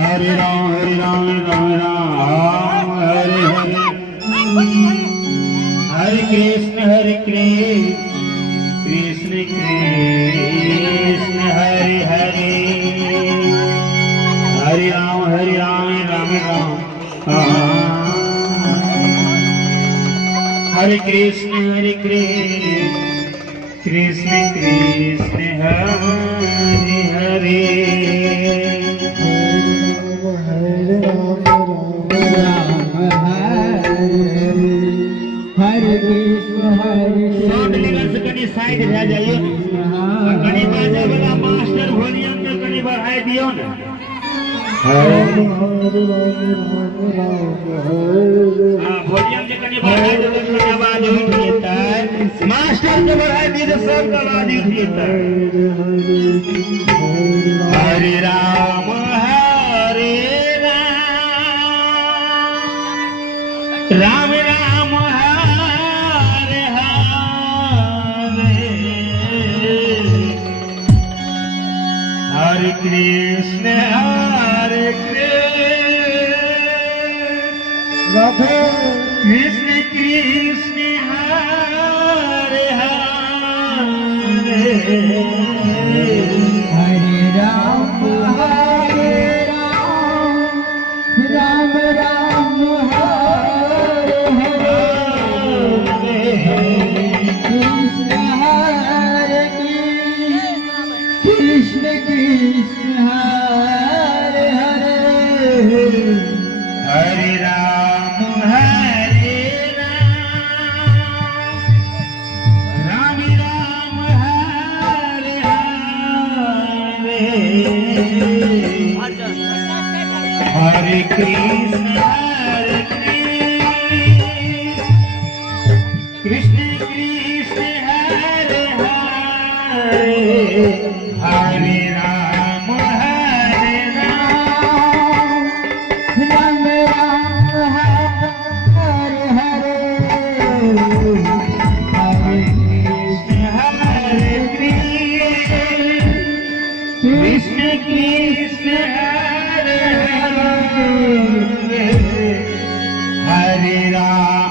हरे राम राम राम हरे हरे हरे कृष्ण कृष्ण कृष्ण हरे हरे हरे राम राम राम हरे Krishna Krishna Krishna Hare Hare side रह जाइए कड़ी बाजा वाला मास्टर वॉल्यूम तो कड़ी बढ़ाई दियो ना वॉल्यूम जो कड़ी बढ़ाई दो तो आवाज उठ लेता है मास्टर जो बढ़ाई दी तो सबका आवाज उठ लेता है हरे राम राम राम हरे हरे कृष्ण कृष्ण कृष्ण हरे हरे हरे राम राम राम हरे कृष्ण कृष्ण हरे हरे हरे राम राम राम हरे हरे हरे कृष्ण कृष्ण कृष्ण हरे हरे हरे राम राम राम हरे हरे हरे कृष्ण कृष्ण कृष्ण हरे हरे हरे राम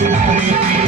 Hare